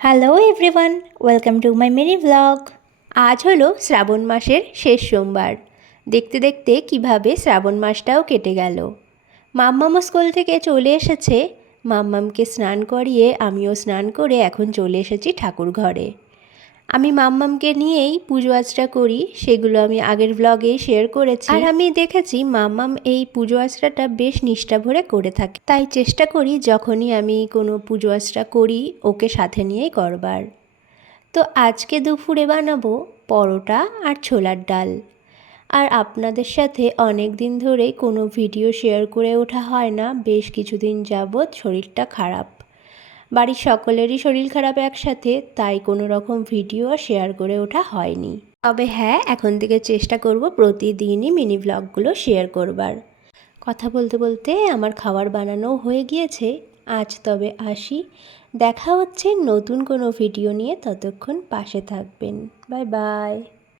Hello everyone, welcome to my mini blog. আজ হলো শ্রাবণ মাসের শেষ সোমবার। দেখতে দেখতে কিভাবে শ্রাবণ মাসটাও কেটে গেল। মাম্মামও স্কুল থেকে চলে এসেছে। মাম্মামকে স্নান করিয়ে আমিও স্নান করে এখন চলে এসেছি ঠাকুর ঘরে। আমি মাম্মামকে নিয়েই পুজো আচরা করি, সেগুলো আমি আগের ব্লগেই শেয়ার করেছি। আর আমি দেখেছি মাম্মাম এই পুজো আচরাটা বেশ নিষ্ঠা ভরে করে থাকে, তাই চেষ্টা করি যখনই আমি কোনো পুজো আচরা করি ওকে সাথে নিয়েই করবার। তো আজকে দুপুরে বানাবো পরোটা আর ছোলার ডাল। আর আপনাদের সাথে অনেক দিন ধরেই কোনো ভিডিও শেয়ার করে ওঠা হয় না, বেশ কিছুদিন যাবৎ শরীরটা খারাপ। বাড়ির সকলেরই শরীর খারাপ একসাথে, তাই কোনো রকম ভিডিও শেয়ার করে ওঠা হয়নি। তবে হ্যাঁ, এখন থেকে চেষ্টা করব প্রতিদিনই মিনি ব্লগগুলো শেয়ার করবার। কথা বলতে বলতে আমার খাবার বানানোও হয়ে গিয়েছে। আজ তবে আসি, দেখা হচ্ছে নতুন কোনো ভিডিও নিয়ে। ততক্ষণ পাশে থাকবেন। Bye bye.